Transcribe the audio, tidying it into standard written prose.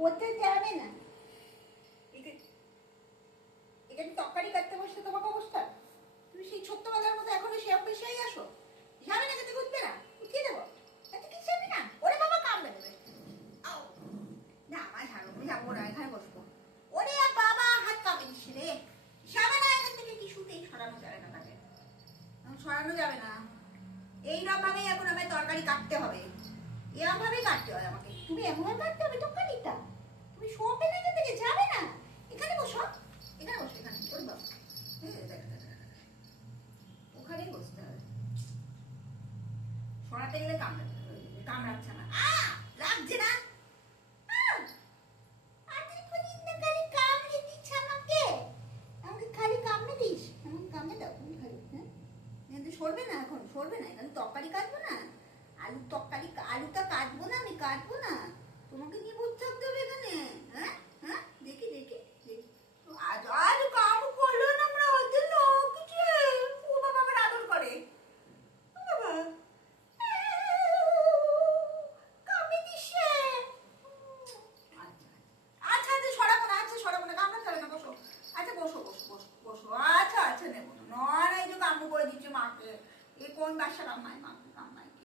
করতে যাবে না। এখানে তরকারি কাটতে বসতে তোমাকে অবস্থা, তুমি সেই ছোট্টবেলার মতো এখনো সে অফিসেই আসো। যাবে না, খেতে উঠবে না, উঠিয়ে দেবো। এত কি যাবে না? ওরে বাবা কামড়ে দেবে। না আমার ঝাড়ু যাবো না, এখানে বসবো। ওরে বাবা হাত কামড়ে দিচ্ছে রে। যাবে না এখান থেকে, কিছুতেই সরানো যাবে না তাকে, সরানো যাবে না। এইরকম ভাবেই এখন আমায় তরকারি কাটতে হবে, এরকম ভাবেই কাটতে হয় আমাকে। তুমি এমন কাটতে হবে তরকারিটা, তুমি শোবে না এখান থেকে, যাবে না। এখানে বসো, এখানে বসো, এখানে। ওরে বাবা ওখানেই বসতে হবে, সরাতে গেলে কামড়াচ্ছে না। লাগছে না। সরবে না এখন, সরবে না। এখানে তরকারি কাটবো না, আলুর তরকারি, আলুটা কাটবো না, আমি কাটবো না। তোমাকে নিয়ে বসে থাকতে হবে এখানে। হ্যাঁ হ্যাঁ, দেখি দেখি দেখি। আজ আজ কাম করলো না, আমরা ওদের লোক কিছু। ও বাবা আমার আদর করে। ও বাবা কামড়ে দিচ্ছে। আচ্ছা আচ্ছা আচ্ছা, সরাবো না, আচ্ছা সরাবো না, কামড়াতে হবে না, বসো। আচ্ছা বসো বসো বসো বসো। আচ্ছা আচ্ছা নেবো না, নয় এই যে কামড় করে দিচ্ছে মাকে। এ কোন বাসা কামায় মা?